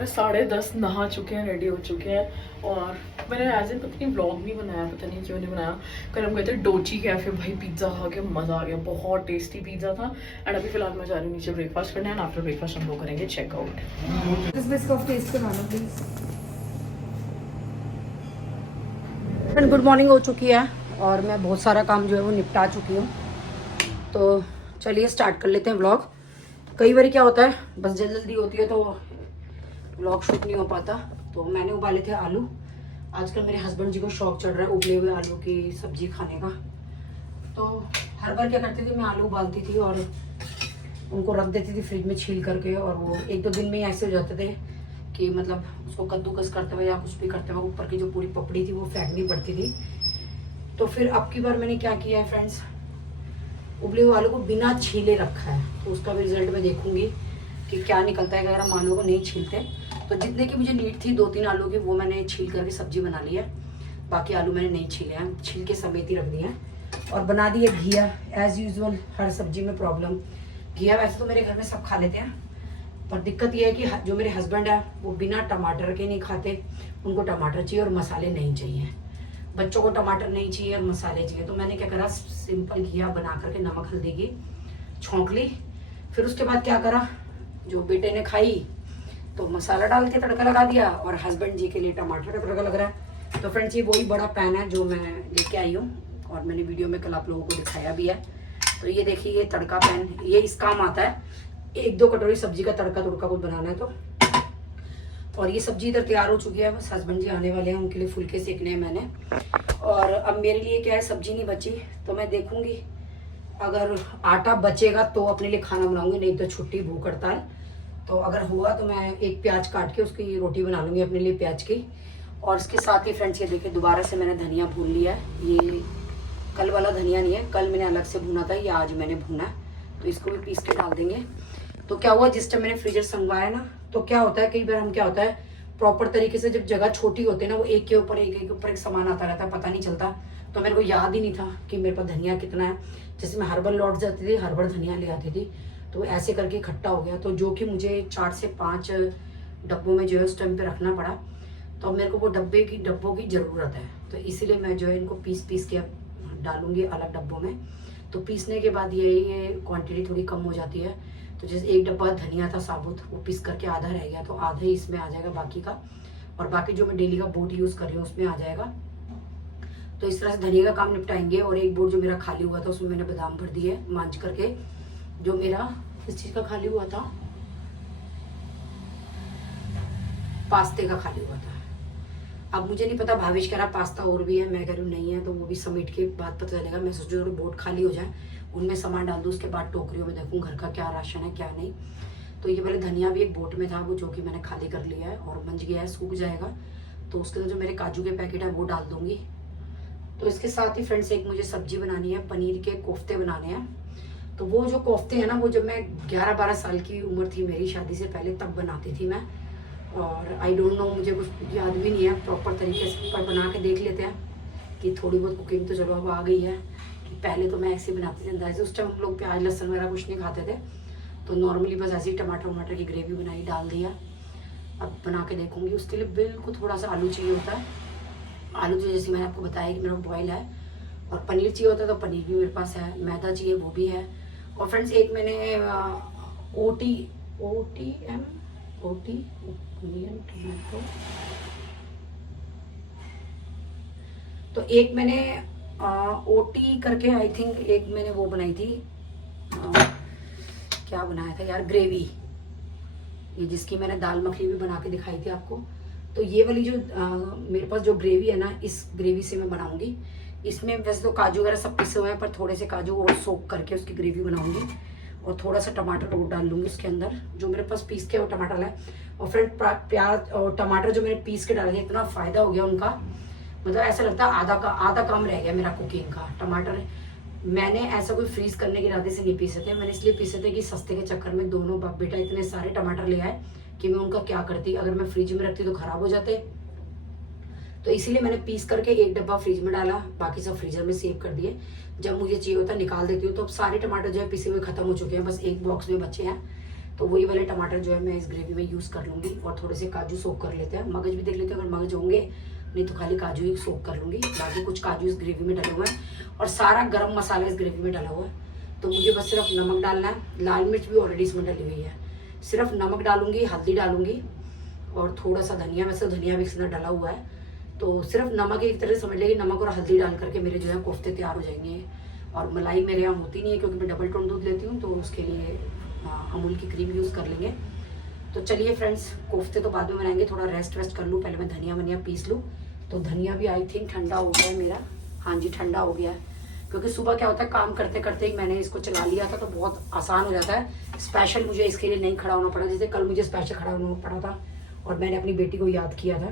मेरे 10:30 नहा चुके हैं, रेडी हो चुके हैं। और मैंने एज इन पता नहीं व्लॉग नहीं बनाया, पता नहीं क्यों नहीं बनाया। कल हम गए थे डोची कैफे, भाई पिज्ज़ा खा के मज़ा आ गया, बहुत टेस्टी पिज्ज़ा था। एंड अभी फिलहाल मैं जा रही हूँ नीचे ब्रेकफास्ट करने, एंड आफ्टर ब्रेकफास्ट हम लोग करेंगे चेकआउट। टेस्ट करवाना प्लीज। गुड मॉर्निंग हो चुकी है और मैं बहुत सारा काम जो है वो निपटा चुकी हूँ। तो चलिए स्टार्ट कर लेते हैं व्लॉग। कई बार क्या होता है, बस जल्दी होती है तो व्लॉग शूट नहीं हो पाता। तो मैंने उबाले थे आलू। आजकल मेरे हस्बैंड जी को शौक चढ़ रहा है उबले हुए आलू की सब्जी खाने का। तो हर बार क्या करती थी, मैं आलू उबालती थी और उनको रख देती थी फ्रिज में छील करके, और वो 1-2 दिन में ही ऐसे हो जाते थे कि मतलब उसको कद्दूकस करते हुए या कुछ भी करते हुए ऊपर की जो पूरी पपड़ी थी वो फेंकनी पड़ती थी। तो फिर अब की बार मैंने क्या किया है फ्रेंड्स, उबले हुए आलू को बिना छीले रखा है। तो उसका भी रिजल्ट मैं देखूंगी कि क्या निकलता है। अगर हम आलू को नहीं छीलते तो जितने की मुझे नीड थी 2-3 आलू की, वो मैंने छील करके सब्जी बना ली है। बाकी आलू मैंने नहीं छीले हैं, छील के समेत ही रख दिए हैं। और बना दिए घिया। एज यूजल हर सब्जी में प्रॉब्लम घिया। वैसे तो मेरे घर में सब खा लेते हैं, पर दिक्कत यह है कि जो मेरे हस्बैंड है वो बिना टमाटर के नहीं खाते। उनको टमाटर चाहिए और मसाले नहीं चाहिए। बच्चों को टमाटर नहीं चाहिए और मसाले चाहिए। तो मैंने क्या करा, सिंपल घिया बना करके नमक हल्दी की छौंक ली। फिर उसके बाद क्या करा, जो बेटे ने खाई तो मसाला डाल के तड़का लगा दिया, और हस्बैंड जी के लिए टमाटर का तड़का लग रहा है। तो फ्रेंड्स ये वही बड़ा पैन है जो मैं लेके आई हूँ, और मैंने वीडियो में कल आप लोगों को दिखाया भी है। तो ये देखिए, ये तड़का पैन, ये इस काम आता है 1-2 कटोरी सब्जी का तड़का तुड़का कुछ बनाना है तो। और ये सब्जी इधर तैयार हो चुकी है, बस हस्बैंड जी आने वाले हैं, उनके लिए फुलके सेकने हैं मैंने। और अब मेरे लिए क्या है, सब्जी नहीं बची तो मैं देखूंगी अगर आटा बचेगा तो अपने लिए खाना बनाऊंगी, नहीं तो छुट्टी भूख हड़ताल। तो अगर हुआ तो मैं एक प्याज काट के उसकी रोटी बना लूंगी अपने लिए प्याज की। और इसके साथ ही फ्रेंड्स ये देखिए, दोबारा से मैंने धनिया भून लिया है। ये कल वाला धनिया नहीं है, कल मैंने अलग से भुना था, ये आज मैंने भुना है। तो इसको भी पीस के डाल देंगे। तो क्या हुआ, जिस टाइम मैंने फ्रीजर संगवाया ना, तो क्या होता है कई बार हम क्या होता है प्रॉपर तरीके से, जब जगह छोटी होती है ना, वो एक के ऊपर एक सामान आता रहता है, पता नहीं चलता। तो मेरे को याद ही नहीं था कि मेरे पास धनिया कितना है। जैसे मैं हर बार लौट जाती थी, हर बार धनिया ले आती थी, तो ऐसे करके इकट्ठा हो गया। तो जो कि मुझे 4 से 5 डब्बों में जो है उस टाइम पे रखना पड़ा। तो मेरे को वो डब्बों की ज़रूरत है। तो इसीलिए मैं जो है इनको पीस के डालूंगी अलग डब्बों में। तो पीसने के बाद ये क्वांटिटी थोड़ी कम हो जाती है। तो जैसे 1 डब्बा धनिया था साबुत, वो पीस करके आधा रह गया, तो आधा ही इसमें आ जाएगा बाकी का। और बाकी जो मैं डेली का बोट यूज़ कर रही हूँ उसमें आ जाएगा। तो इस तरह से धनिया का काम निपटाएंगे। और एक बोट जो मेरा खाली हुआ था उसमें मैंने बादाम भर दिए मांझ करके, जो मेरा इस चीज़ का खाली हुआ था, पास्ते का खाली हुआ था। अब मुझे नहीं पता, भावेश कह रहा पास्ता और भी है, मैं कह रही हूँ नहीं है, तो वो भी समेट के बाद पता चलेगा। मैं सोच रही हूँ बोट खाली हो जाए, उनमें सामान डाल दूँ, उसके बाद टोकरियों में देखूँ घर का क्या राशन है क्या नहीं। तो ये पहले धनिया भी एक बोट में था, वो जो कि मैंने खाली कर लिया है और बच गया है, सूख जाएगा। तो उसके अंदर जो मेरे काजू के पैकेट है वो डाल दूंगी। तो इसके साथ ही फ्रेंड्स एक मुझे सब्जी बनानी है, पनीर के कोफ्ते बनाने हैं। तो वो जो कोफ्ते हैं ना, वो जब मैं 11-12 साल की उम्र थी मेरी शादी से पहले, तब बनाती थी मैं। और आई डोंट नो, मुझे कुछ याद भी नहीं है प्रॉपर तरीके से, पर बना के देख लेते हैं कि थोड़ी बहुत कुकिंग तो चलो अब आ गई है। कि पहले तो मैं ऐसे बनाती थी अंदाजे, उस टाइम हम लोग प्याज लहसुन वगैरह कुछ नहीं खाते थे। तो नॉर्मली बस ऐसे ही टमाटर की ग्रेवी बनाई, डाल दिया। अब बना के देखूंगी। उसके लिए बिल्कुल थोड़ा सा आलू चाहिए होता है। आलू जो जैसे मैंने आपको बताया कि मेरा बॉयल है। और पनीर चाहिए होता है, तो पनीर भी मेरे पास है। मैदा चाहिए, वो भी है। और फ्रेंड्स एक मैंने ओनियन टमाटो, तो एक मैंने ओटी करके आई थिंक, एक मैंने वो बनाई थी, क्या बनाया था यार, ग्रेवी। ये जिसकी मैंने दाल मखनी भी बना के दिखाई थी आपको। तो ये वाली जो मेरे पास जो ग्रेवी है ना, इस ग्रेवी से मैं बनाऊंगी। इसमें वैसे तो काजू वगैरह सब पिसे हुए हैं, पर थोड़े से काजू और सोक करके उसकी ग्रेवी बनाऊंगी। और थोड़ा सा टमाटर और डाल लूंगी उसके अंदर, जो मेरे पास पीस के वो टमाटर है। और फ्रेंड प्याज और टमाटर जो मैंने पीस के डाले थे, इतना फायदा हो गया उनका, मतलब ऐसा लगता है आधा काम रह गया मेरा कुकिंग का। टमाटर मैंने ऐसा कोई फ्रीज करने के इरादे से नहीं पीसे थे, मैंने इसलिए पीसे थे कि सस्ते के चक्कर में दोनों बाप बेटा इतने सारे टमाटर ले आए कि मैं उनका क्या करती, अगर मैं फ्रिज में रखती तो खराब हो जाते। तो इसीलिए मैंने पीस करके 1 डब्बा फ्रिज में डाला, बाकी सब फ्रीजर में सेव कर दिए। जब मुझे चाहिए होता निकाल देती हूँ। तो अब सारे टमाटर जो है पिसे हुए खत्म हो चुके हैं, बस एक बॉक्स में बचे हैं। तो वही वाले टमाटर जो है मैं इस ग्रेवी में यूज़ कर लूँगी। और थोड़े से काजू सोक कर लेते हैं, मगज भी देख लेते हैं अगर मगज होंगे, नहीं तो खाली काजू ही सोक कर लूँगी। बाकी कुछ काजू इस ग्रेवी में डले हुए हैं और सारा गरम मसाला इस ग्रेवी में डला हुआ है। तो मुझे बस सिर्फ नमक डालना है। लाल मिर्च भी ऑलरेडी इसमें डली हुई है, सिर्फ नमक डालूंगी, हल्दी डालूंगी और थोड़ा सा धनिया, वैसे धनिया भी इसमें डाला हुआ है। तो सिर्फ नमक एक तरह से समझ लेगी, नमक और हल्दी डाल करके मेरे जो है कोफ्ते तैयार हो जाएंगे। और मलाई मेरे यहाँ होती नहीं है क्योंकि मैं डबल टोन दूध लेती हूँ, तो उसके लिए अमूल की क्रीम यूज़ कर लेंगे। तो चलिए फ्रेंड्स, कोफ्ते तो बाद में बनाएंगे, थोड़ा रेस्ट वेस्ट कर लूँ, पहले मैं धनिया वनिया पीस लूँ। तो धनिया भी आई थिंक ठंडा हो गया है मेरा, हाँ जी ठंडा हो गया है। क्योंकि सुबह क्या होता है काम करते करते ही मैंने इसको चला लिया था, तो बहुत आसान हो जाता है। स्पेशल मुझे इसके लिए नहीं खड़ा होना पड़ा, जैसे कल मुझे स्पेशल खड़ा होना पड़ा था और मैंने अपनी बेटी को याद किया था।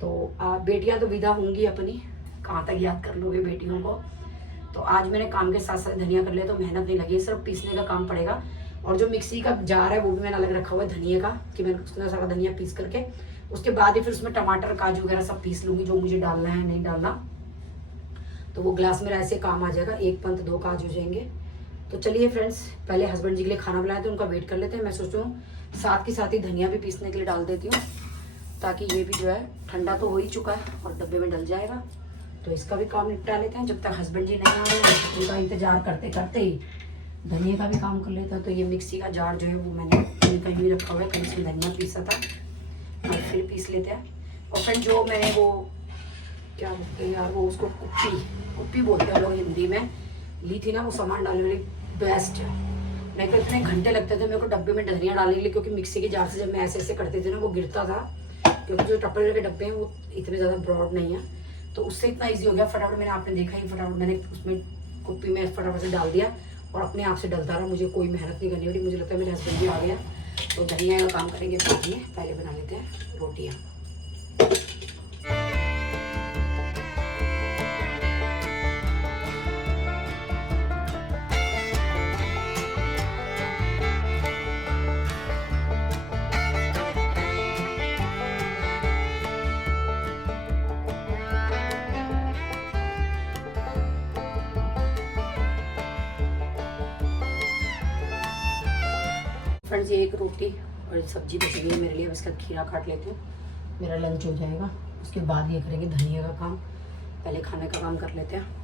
तो बेटियां तो विदा होंगी अपनी, कहाँ तक याद कर लोगे बेटियों को। तो आज मैंने काम के साथ साथ धनिया कर लिया, तो मेहनत नहीं लगी, सिर्फ पीसने का काम पड़ेगा। और जो मिक्सी का जार है वो भी मैंने अलग रखा हुआ है धनिया का, कि मैंने उसके सारा धनिया पीस करके उसके बाद ही फिर उसमें टमाटर काजू वगैरह सब पीस लूँगी, जो मुझे डालना है नहीं डालना। तो वो ग्लास मेरा ऐसे काम आ जाएगा, 1 पंत 2 काज हो जाएंगे। तो चलिए फ्रेंड्स, पहले हस्बैंड जी के लिए खाना बनाए थे, उनका वेट कर लेते हैं। मैं सोच रही हूँ साथ के साथ ही धनिया भी पीसने के लिए डाल देती हूँ, ताकि ये भी जो है ठंडा तो हो ही चुका है और डब्बे में डल जाएगा। तो इसका भी काम निपटा लेते हैं जब तक हस्बैंड जी नहीं आ रहे हैं। उनका इंतजार करते करते ही धनिया का भी काम कर लेता है। तो ये मिक्सी का जार जो है वो मैंने कहीं भी रखा हुआ है, कहीं इसमें धनिया पीसा था और फिर पीस लेते हैं। और फिर जो मैंने वो क्या बोलते हैं यार, वो उसको कुप्पी बोलते हैं लोग हिंदी में, ली थी ना वो सामान डालने वाली, बेस्ट है। मेरे को इतने घंटे लगते थे मेरे को डब्बे में धनिया डालने के लिए, क्योंकि मिक्सी के जार से जब मैं ऐसे ऐसे करते थे ना वो गिरता था, क्योंकि जो टप्पर के डब्बे हैं वो इतने ज़्यादा ब्रॉड नहीं है। तो उससे इतना ईजी हो गया, फटाफट मैंने आपने देखा ही, फटाफट मैंने उसमें कुप्पी में फटाफट से डाल दिया और अपने आप से डलता रहा, मुझे कोई मेहनत नहीं करनी पड़ी। मुझे लगता है मेरे हस्बैंड भी आ गया, तो धनिया का काम करेंगे बाद में, पहले बना लेते हैं रोटियाँ। फ्रेंड्स, ये एक रोटी और सब्जी बची हुई है मेरे लिए, इसका खीरा काट लेती हूँ, मेरा लंच हो जाएगा। उसके बाद ये करेंगे धनिया का काम, पहले खाने का काम कर लेते हैं।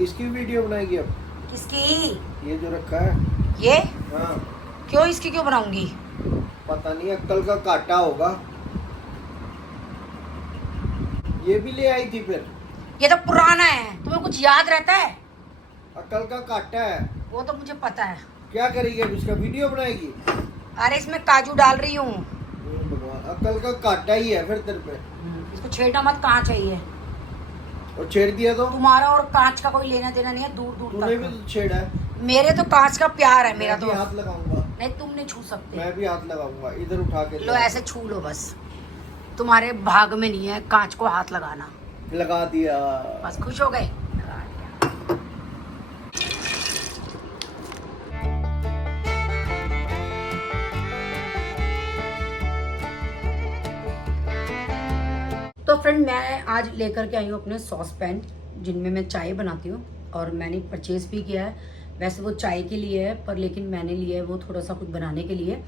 इसकी वीडियो बनाएगी अब? किसकी? ये जो रखा है ये हाँ, क्यों, इसकी क्यों बनाऊंगी? पता नहीं, अक्कल का काटा होगा। ये भी ले आई थी फिर? ये तो पुराना है, तुम्हें कुछ याद रहता है? अक्कल का काटा है। वो तो मुझे पता है। क्या करेगी अब, इसका वीडियो बनाएगी? अरे इसमें काजू डाल रही हूँ। भगवान, अक्कल का काटा ही है फिर तेरे पे। इसको छेड़ना मत, कहाँ चाहिए। और छेड़ दिया तो? तुम्हारा और कांच का कोई लेना देना नहीं है, दूर दूर तूने भी तक। तो छेड़ा है। मेरे तो कांच का प्यार है मेरा मैं तो। भी हाथ लगाऊंगा। नहीं, तुम नहीं छू सकते। मैं भी हाथ लगाऊंगा, इधर उठा के लो ऐसे छू लो बस, तुम्हारे भाग में नहीं है कांच को हाथ लगाना। लगा दिया। बस खुश हो गए। तो फ्रेंड, मैं आज लेकर के आई हूँ अपने सॉस पैन, जिनमें मैं चाय बनाती हूँ, और मैंने परचेज भी किया है। वैसे वो चाय के लिए है, पर लेकिन मैंने लिया है वो थोड़ा सा कुछ बनाने के लिए,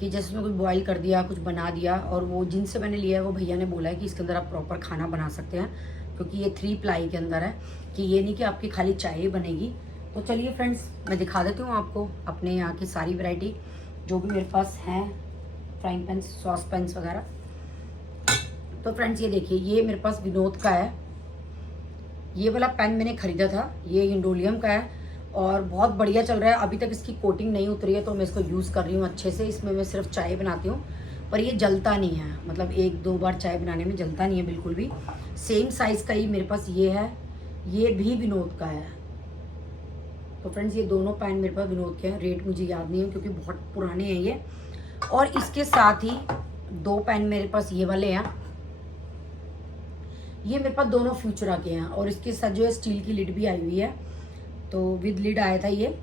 कि जैसे उसमें कुछ बॉईल कर दिया, कुछ बना दिया। और वो जिनसे मैंने लिया है वो भैया ने बोला है कि इसके अंदर आप प्रॉपर खाना बना सकते हैं, क्योंकि ये 3 प्लाई के अंदर है, कि ये नहीं कि आपकी खाली चाय ही बनेगी। तो चलिए फ्रेंड्स, मैं दिखा देती हूँ आपको अपने यहाँ की सारी वैरायटी जो भी मेरे पास हैं, फ्राइंग पैन, सॉस पैंस वगैरह। तो फ्रेंड्स ये देखिए, ये मेरे पास विनोद का है। ये वाला पैन मैंने ख़रीदा था, ये इंडोलियम का है और बहुत बढ़िया चल रहा है। अभी तक इसकी कोटिंग नहीं उतरी है, तो मैं इसको यूज़ कर रही हूँ अच्छे से। इसमें मैं सिर्फ चाय बनाती हूँ, पर ये जलता नहीं है, मतलब 1-2 बार चाय बनाने में जलता नहीं है बिल्कुल भी। सेम साइज़ का ही मेरे पास ये है, ये भी विनोद का है। तो फ्रेंड्स ये दोनों पैन मेरे पास विनोद के हैं, रेट मुझे याद नहीं है क्योंकि बहुत पुराने हैं ये। और इसके साथ ही 2 पैन मेरे पास ये वाले हैं, ये मेरे पास दोनों फ्यूचरा के हैं। और इसके साथ जो है स्टील की लिड भी आई हुई है, तो विद लिड आया था ये।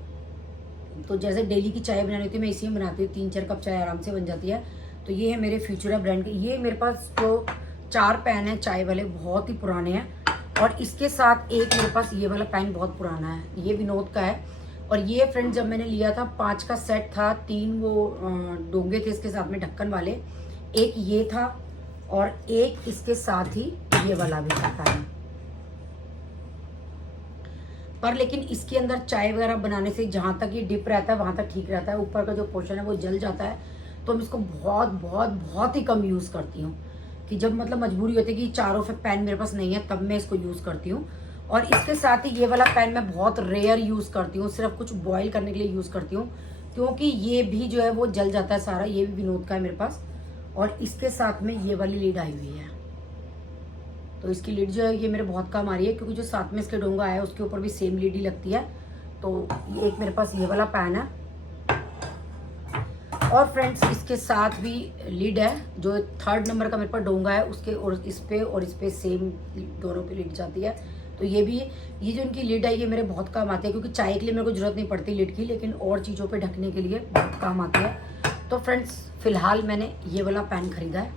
तो जैसे डेली की चाय बनानी होती है मैं इसी में बनाती हूँ, 3-4 कप चाय आराम से बन जाती है। तो ये है मेरे फ्यूचरा ब्रांड के। ये मेरे पास जो 4 पैन है चाय वाले, बहुत ही पुराने हैं। और इसके साथ एक मेरे पास ये वाला पैन बहुत पुराना है, ये विनोद का है। और ये फ्रेंड जब मैंने लिया था 5 का सेट था, 3 वो डोंगे थे इसके साथ में ढक्कन वाले, एक ये था और एक इसके साथ ही ये वाला भी था पैन। पर लेकिन इसके अंदर चाय वगैरह बनाने से जहाँ तक ये डिप रहता है वहाँ तक ठीक रहता है, ऊपर का जो पोर्शन है वो जल जाता है। तो मैं इसको बहुत बहुत बहुत ही कम यूज़ करती हूँ, कि जब मतलब मजबूरी होती है कि चारों पे पैन मेरे पास नहीं है तब मैं इसको यूज़ करती हूँ। और इसके साथ ही ये वाला पैन मैं बहुत रेयर यूज़ करती हूँ, सिर्फ कुछ बॉईल करने के लिए यूज़ करती हूँ, क्योंकि ये भी जो है वो जल जाता है सारा। ये भी विनोद का है मेरे पास। और इसके साथ में ये वाली लीड आई हुई है, तो इसकी लीड जो है ये मेरे बहुत काम आ रही है, क्योंकि जो साथ में इसके डोंगा आया है उसके ऊपर भी सेम लीड ही लगती है। तो ये एक मेरे पास ये वाला पैन है। और फ्रेंड्स इसके साथ भी लीड है, जो 3rd नंबर का मेरे पास डोंगा है उसके और इस पे सेम दोनों पे लीड जाती है। तो ये भी, ये जो इनकी लीड है ये मेरे बहुत काम आती है, क्योंकि चाय के लिए मेरे को जरूरत नहीं पड़ती लीड की, लेकिन और चीज़ों पे ढकने के लिए बहुत काम आती है। तो फ्रेंड्स फिलहाल मैंने ये वाला पैन खरीदा है।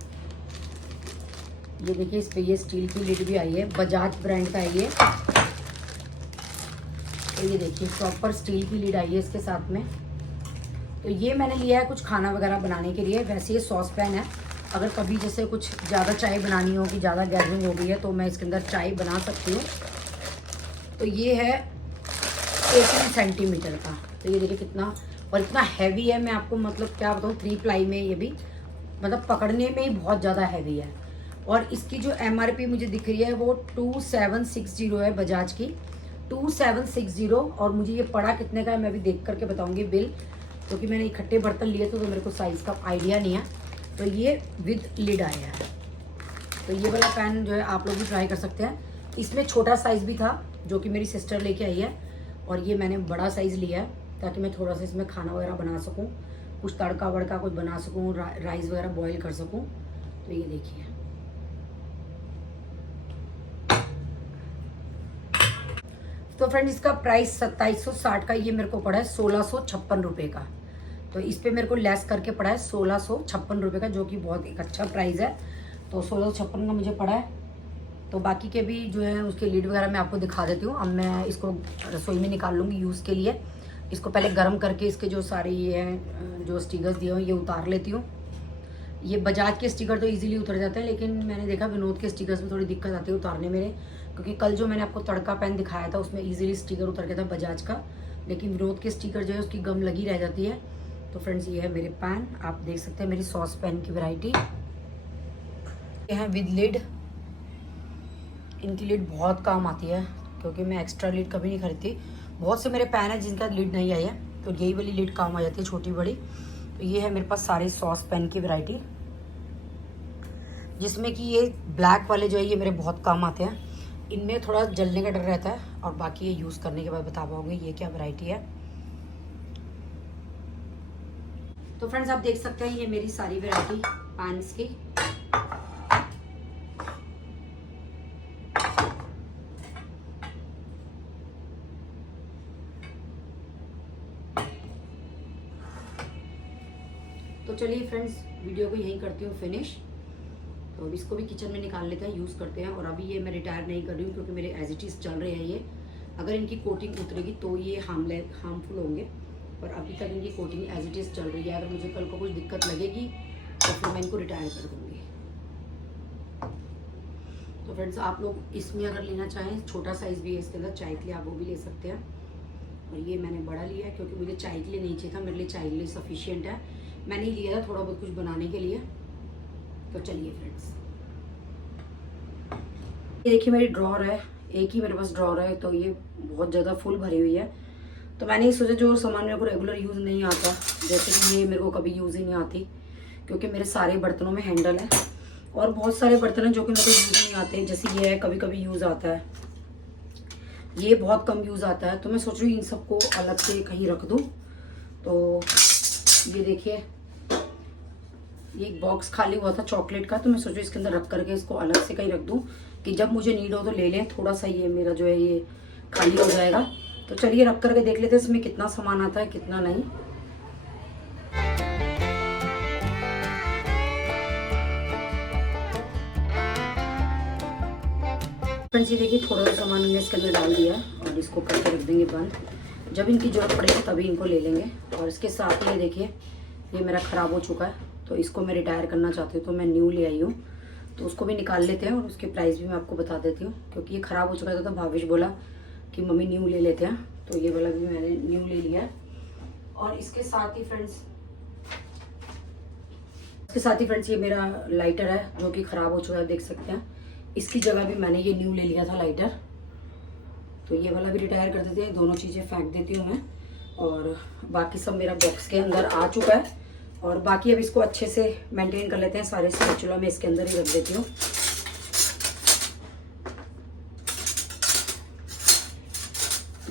ये देखिए इस पे ये स्टील की लीड भी आई है, बजाज ब्रांड का है ये। तो ये देखिए प्रॉपर स्टील की लीड आई है इसके साथ में। तो ये मैंने लिया है कुछ खाना वगैरह बनाने के लिए। वैसे ये सॉस पैन है, अगर कभी जैसे कुछ ज़्यादा चाय बनानी हो कि ज़्यादा गैदरिंग हो गई है तो मैं इसके अंदर चाय बना सकती हूँ। तो ये है 18 सेंटीमीटर का। तो ये देखिए कितना, और इतना हैवी है, मैं आपको मतलब क्या बताऊँ, 3 प्लाई में ये भी मतलब पकड़ने में ही बहुत ज़्यादा हैवी है। और इसकी जो MRP मुझे दिख रही है वो 2760 है, बजाज की 2760। और मुझे ये पड़ा कितने का है मैं भी देख करके बताऊंगी बिल, क्योंकि मैंने इकट्ठे बर्तन लिए तो मेरे को साइज़ का आइडिया नहीं है। तो ये विद लिड आया है। तो ये वाला पैन जो है आप लोग भी ट्राई कर सकते हैं। इसमें छोटा साइज़ भी था जो कि मेरी सिस्टर लेके आई है, और ये मैंने बड़ा साइज़ लिया है ताकि मैं थोड़ा सा इसमें खाना वगैरह बना सकूँ, कुछ तड़का वड़का कुछ बना सकूँ, राइस वगैरह बॉईल कर सकूँ। तो ये देखिए, तो फ्रेंड्स इसका प्राइस 2760 का ये मेरे को पड़ा है 1656 रुपये का। तो इस पे मेरे को लेस करके पड़ा है 1656 रुपये का, जो कि बहुत एक अच्छा प्राइस है। तो 1656 का मुझे पड़ा है। तो बाकी के भी जो है उसके लीड वगैरह मैं आपको दिखा देती हूँ। अब मैं इसको रसोई में निकाल लूँगी यूज़ के लिए। इसको पहले गर्म करके इसके जो सारे ये हैं जो स्टिकर्स दिए हुए ये उतार लेती हूँ। ये बजाज के स्टिकर तो इजीली उतर जाते हैं, लेकिन मैंने देखा विनोद के स्टिकर्स में थोड़ी दिक्कत आती है उतारने में, क्योंकि कल जो मैंने आपको तड़का पैन दिखाया था उसमें इजीली स्टिकर उतर गया था बजाज का, लेकिन विनोद के स्टिकर जो है उसकी गम लगी रह जाती है। तो फ्रेंड्स ये है मेरे पैन, आप देख सकते हैं मेरी सॉस पैन की वैरायटी। ये है विद लिड, इनकी लिड बहुत काम आती है क्योंकि मैं एक्स्ट्रा लिड कभी नहीं खरीदती। बहुत से मेरे पैन है जिनका लिड नहीं आई है, तो यही वाली लिड काम आ जाती है छोटी बड़ी। तो ये है मेरे पास सारे सॉस पैन की वैरायटी, जिसमें कि ये ब्लैक वाले जो है ये मेरे बहुत काम आते हैं। इनमें थोड़ा जलने का डर रहता है, और बाकी ये यूज़ करने के बाद बता पाओगे ये क्या वैरायटी है। तो फ्रेंड्स आप देख सकते हैं ये मेरी सारी वैरायटी पैन्स की। तो चलिए फ्रेंड्स वीडियो को यहीं करती हूँ फिनिश। तो अब इसको भी किचन में निकाल लेते हैं, यूज़ करते हैं। और अभी ये मैं रिटायर नहीं कर रही हूँ क्योंकि मेरे एज इट इज़ चल रहे हैं ये। अगर इनकी कोटिंग उतरेगी तो ये हार्मफुल होंगे, पर अभी तक इनकी कोटिंग एज इट इज़ चल रही है। अगर मुझे कल को कुछ दिक्कत लगेगी तो फिर मैं इनको रिटायर कर दूँगी। तो फ्रेंड्स आप लोग इसमें अगर लेना चाहें, छोटा साइज़ भी है इसके अंदर चाय के लिए, आप वो भी ले सकते हैं। और ये मैंने बड़ा लिया है क्योंकि मुझे चाय के लिए नहीं चाहिए था, मेरे लिए चाय के लिए सफिशिएंट है। मैंने ही लिया था थोड़ा बहुत कुछ बनाने के लिए। तो चलिए फ्रेंड्स, ये देखिए मेरी ड्रॉर है, एक ही मेरे पास ड्रॉर है, तो ये बहुत ज़्यादा फुल भरी हुई है। तो मैंने ये सोचा जो सामान मेरे को रेगुलर यूज़ नहीं आता, जैसे कि ये मेरे को कभी यूज़ ही नहीं आती, क्योंकि मेरे सारे बर्तनों में हैंडल है और बहुत सारे बर्तन हैं जो कि मेरे को यूज़ नहीं आते। जैसे ये है, कभी कभी यूज़ आता है, ये बहुत कम यूज़ आता है। तो मैं सोच रही हूँ इन सबको अलग से कहीं रख दूँ। तो ये देखिए, ये एक बॉक्स खाली हुआ था चॉकलेट का, तो मैं सोच रही हूँ इसके अंदर रख करके इसको अलग से कहीं रख दूँ कि जब मुझे नीड हो तो ले लें। थोड़ा सा ये मेरा जो है ये खाली हो जाएगा। तो चलिए रख करके देख लेते हैं इसमें कितना सामान आता है कितना नहीं। फ्रेंड्स ये देखिए, थोड़ा सा सामान हमने इसके अंदर डाल दिया और इसको करके रख देंगे बंद। जब इनकी ज़रूरत पड़ेगी तभी इनको ले लेंगे। और इसके साथ ही ये देखिए, ये मेरा ख़राब हो चुका है, तो इसको मैं रिटायर करना चाहती हूँ, तो मैं न्यू ले आई हूँ। तो उसको भी निकाल लेते हैं और उसके प्राइस भी मैं आपको बता देती हूँ, क्योंकि ये ख़राब हो चुका था। तो भावेश बोला कि मम्मी न्यू ले लेते हैं, तो ये वाला भी मैंने न्यू ले लिया है। और इसके साथ ही फ्रेंड्स ये मेरा लाइटर है जो कि ख़राब हो चुका है, देख सकते हैं। इसकी जगह भी मैंने ये न्यू ले लिया था लाइटर, तो ये वाला भी रिटायर कर देते हैं। दोनों चीज़ें फेंक देती हूँ मैं। और बाकी सब मेरा बॉक्स के अंदर आ चुका है। और बाकी अब इसको अच्छे से मेंटेन कर लेते हैं। सारे स्पैचुला मैं इसके अंदर ही रख देती हूँ।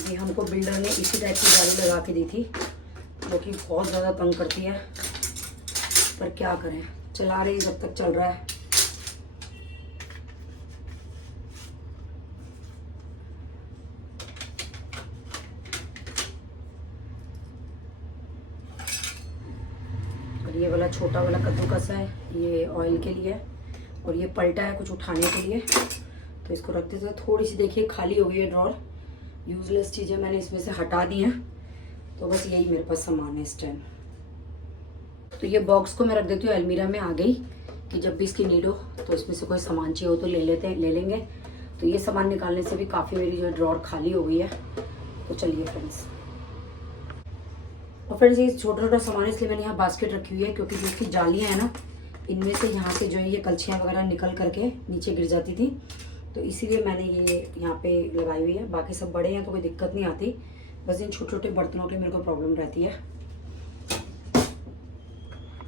ये हमको बिल्डर ने इसी टाइप की जाली लगा के दी थी, जो कि बहुत ज़्यादा तंग करती है, पर क्या करें, चला रहे जब तक चल रहा है। ये वाला छोटा वाला कद्दूकस है, ये ऑयल के लिए, और ये पलटा है कुछ उठाने के लिए। तो इसको रख देते हैं। थोड़ी सी देखिए खाली हो गई है ड्रॉर, यूजलेस चीज़ें मैंने इसमें से हटा दी हैं। तो बस यही मेरे पास सामान है इस टाइम। तो ये बॉक्स को मैं रख देती हूँ अलमीरा में आ गई, कि जब भी इसकी नीड हो तो इसमें से कोई सामान चाहिए हो तो ले लेंगे। तो ये सामान निकालने से भी काफ़ी मेरी जो ड्रॉर खाली हो गई है। तो चलिए फ्रेंड्स, और फ्रेंड्स ये छोटा छोटा सामान इसलिए मैंने यहाँ बास्केट रखी हुई है, क्योंकि जो इसकी जालियाँ हैं ना, इनमें से यहाँ से जो है ये कलछियाँ वगैरह निकल करके नीचे गिर जाती थी, तो इसीलिए मैंने ये यहाँ पे लगाई हुई है। बाकी सब बड़े हैं तो कोई दिक्कत नहीं आती, बस इन छोटे छोटे बर्तनों के मेरे को प्रॉब्लम रहती है।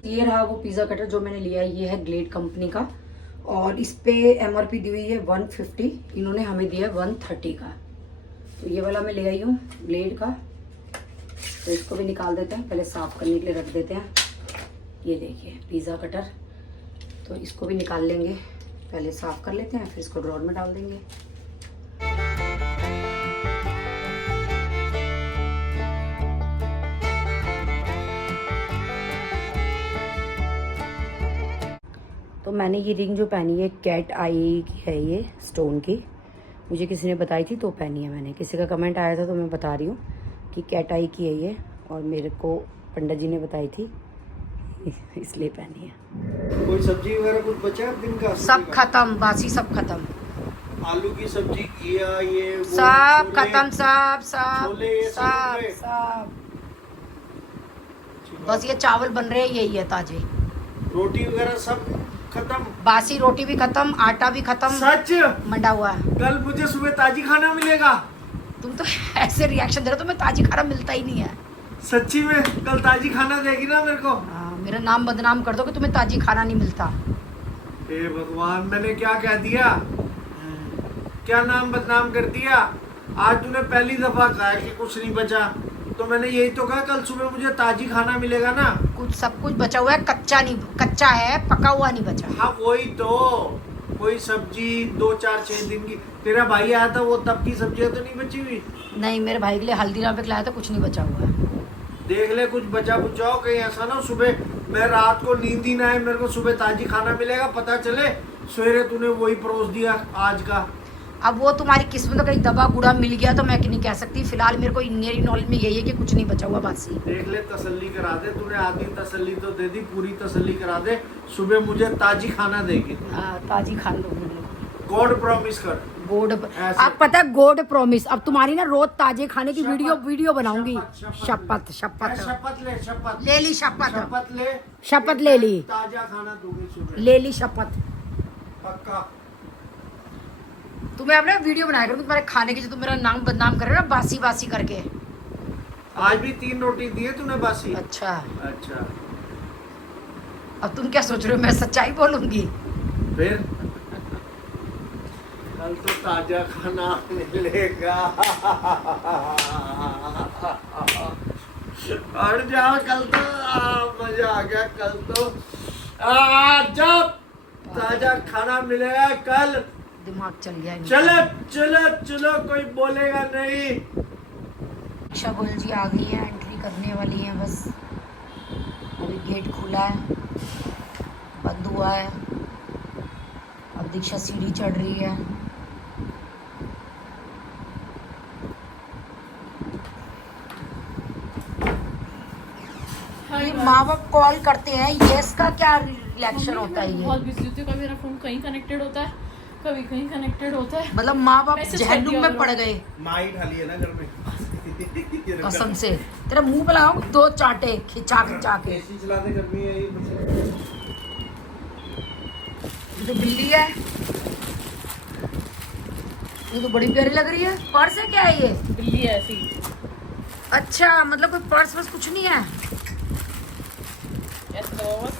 ये रहा वो पिज़्ज़ा कटर जो मैंने लिया है, ये है ग्लेड कंपनी का, और इस पे MRP दी हुई है 150, इन्होंने हमें दिया 130 का। तो ये वाला मैं ले आई हूँ ग्लेड का। तो इसको भी निकाल देते हैं, पहले साफ़ करने के लिए रख देते हैं। ये देखिए पिज़्ज़ा कटर, तो इसको भी निकाल लेंगे, पहले साफ़ कर लेते हैं, फिर इसको ड्रॉर में डाल देंगे। तो मैंने ये रिंग जो पहनी है कैट आई की है, ये स्टोन की, मुझे किसी ने बताई थी तो पहनी है मैंने। किसी का कमेंट आया था तो मैं बता रही हूँ कि कैट आई की है ये, और मेरे को पंडित जी ने बताई थी इसलिए पहनी है। कोई सब्जी वगैरह कुछ बचा दिन का? सब खत्म, बासी सब खत्म, आलू की सब्जी, घिया, ये वो, सब छोले, खत्म, सब छोले, ये सब हो गए? सब बस ये चावल बन रहे हैं, यही है ताजे। रोटी वगैरह सब खत्म? बासी रोटी भी खत्म, आटा भी खत्म, सच? मंडा हुआ है। कल मुझे सुबह ताजी खाना मिलेगा? तुम तो ऐसे रिएक्शन दे रहे हो, तुम्हें ताजी खाना मिलता ही नहीं है। सच्ची में कल ताजी खाना देगी ना मेरे को? मेरा नाम बदनाम कर दो कि तुम्हें ताजी खाना नहीं मिलता। हे भगवान, मैंने क्या कह दिया? क्या नाम बदनाम कर दिया? आज तूने पहली दफा कहा कि कुछ नहीं बचा, तो मैंने यही तो कहा कल सुबह मुझे ताजी खाना मिलेगा ना। कुछ सब कुछ बचा हुआ है, कच्चा है, पका हुआ नहीं बचा। हाँ वही तो, कोई सब्जी 2-4-6 दिन की, तेरा भाई आया था वो तब की सब्जियां तो नहीं बची हुई? नहीं, मेरे भाई के लिए हल्दीराम पे खिलाया था, कुछ नहीं बचा हुआ है। देख ले कुछ बचा बुचाओ, कहीं ऐसा ना सुबह मैं रात को नींद ही ना आए, मेरे को सुबह ताजी खाना मिलेगा, पता चले सवेरे तूने वही परोस दिया आज का। अब वो तुम्हारी किस्मत, कहीं दबा गुड़ा मिल गया तो मैं नहीं कह सकती। फिलहाल मेरे को मेरी नॉलेज में यही है कि कुछ नहीं बचा हुआ बासी। देख ले तसल्ली करा दे, तूने आधी तसल्ली तो दे दी, पूरी तसल्ली करा दे, सुबह मुझे ताजी खाना देगी। ताजी खा लो, गॉड प्रॉमिस कर। गोड, अब पता है गोड प्रॉमिस। अब तुम्हारी ना रोज ताजे खाने की वीडियो बनाऊंगी। शपथ शपथ ले, शपथ ले ली, शपथ ले ली, ताजा खाना दूंगी सुबह, ले ली शपथ। पक्का। तुम्हें अपने वीडियो बनाया करूँ तुम्हारे खाने की, जो तुम मेरा नाम बदनाम कर रहे हो ना बासी बासी करके। आज भी 3 रोटी दी है तूने बासी? अच्छा। अब तुम क्या सोच रहे हो मैं सच्चाई बोलूंगी? फिर कल तो ताजा खाना मिलेगा। और जाओ कल तो मजा आ गया। कल तो जब ताजा खाना मिलेगा कल दिमाग चल गया इनका। चलो चलो चलो, कोई बोलेगा नहीं। दीक्षा गोयल जी आ गई है, एंट्री करने वाली है बस। अभी गेट खुला है, बंद हुआ है। अब दीक्षा सीढ़ी चढ़ रही है। ये माँ बाप कॉल करते हैं, यस का क्या रिएक्शन होता है? बहुत ये बिजी होती है, कभी मेरा फोन कहीं कनेक्टेड होता है, कभी कहीं कनेक्टेड होता है। मतलब माँ बाप मैसेज जहन्नुम करती में हूँ। पड़ गए माई ढाली है ना घर में। कसम से। तेरा मुंह पे लगाओ 2 चाटे खिंचा खिंचा के। एसी चलाते गर्मी है ये मुझे। ये तो बिल्ली है, ये तो बड़ी प्यारी लग रही है। पर्स है क्या है ये? बिल्ली है ऐसी। अच्छा, मतलब कोई पर्स बस कुछ नहीं है। ऐसे तो बस।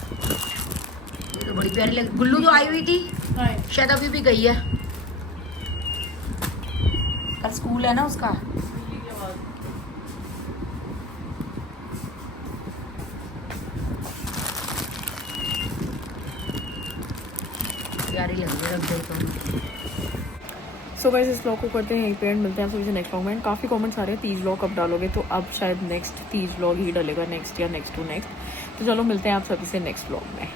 ये तो बड़ी प्यारी लग। गुल्लू तो आई हुई थी, हाँ, शायद अभी भी गई है। कल स्कूल है ना उसका। बिल्ली की आवाज। प्यारी लग रही है, रख दो तो। सो गाइस इस व्लॉग को करते हैं यहीं पे एंड, मिलते हैं आप सभी से नेक्स्ट व्लॉग में। काफ़ी कमेंट्स आ रहे हैं तीज व्लॉग कब डालोगे, तो अब शायद नेक्स्ट तीज व्लॉग ही डलेगा, नेक्स्ट या नेक्स्ट टू नेक्स्ट। तो चलो मिलते हैं आप सभी से नेक्स्ट व्लॉग में।